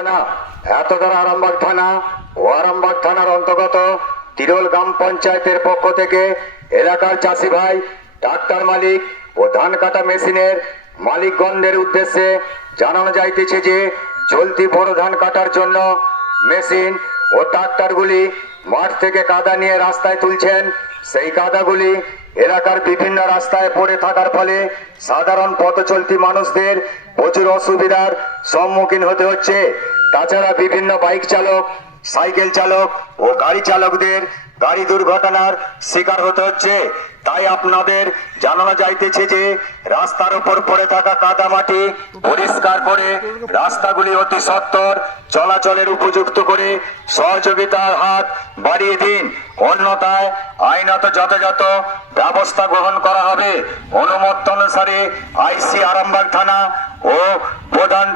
থানা। এত দ্বারা আরামবাগ থানা ও আরামবাগ থানার অন্তর্গত তিরোল গ্রাম পঞ্চায়েতের পক্ষ থেকে এলাকার চাষি ভাই ট্রাক্টর মালিক ও ধান কাটা মেশিনের মালিকগণদের উদ্দেশ্যে জানানো যাইতেছে যে, চলতি বড় ধান কাটার জন্য মেশিন ও ট্রাক্টরগুলি মাঠ থেকে কাদা নিয়ে রাস্তায় তুলছেন। সেই কাদাগুলি এলাকার বিভিন্ন রাস্তায় পড়ে থাকার ফলে সাধারণ পথ চলতি মানুষদের প্রচুর অসুবিধার সম্মুখীন হতে হচ্ছে। তাছাড়া বিভিন্ন বাইক চালক, সাইকেল চালক ও গাড়ি চালকদের গাড়ি দুর্ঘটনার শিকার হতে হচ্ছে। তাই আপনাদের জানানো যাইতেছে যে, রাস্তার উপর পড়ে থাকা কাদা মাটি পরিষ্কার করে রাস্তাগুলি অতি সত্বর চলাচলের উপযুক্ত করে সহযোগিতার হাত বাড়িয়ে দিন। অন্যথায় আইনত যথাযথ ব্যবস্থা গ্রহণ করা হবে। অনুমতি অনুসারে আইসি আরামবাগ থানা ও প্রধান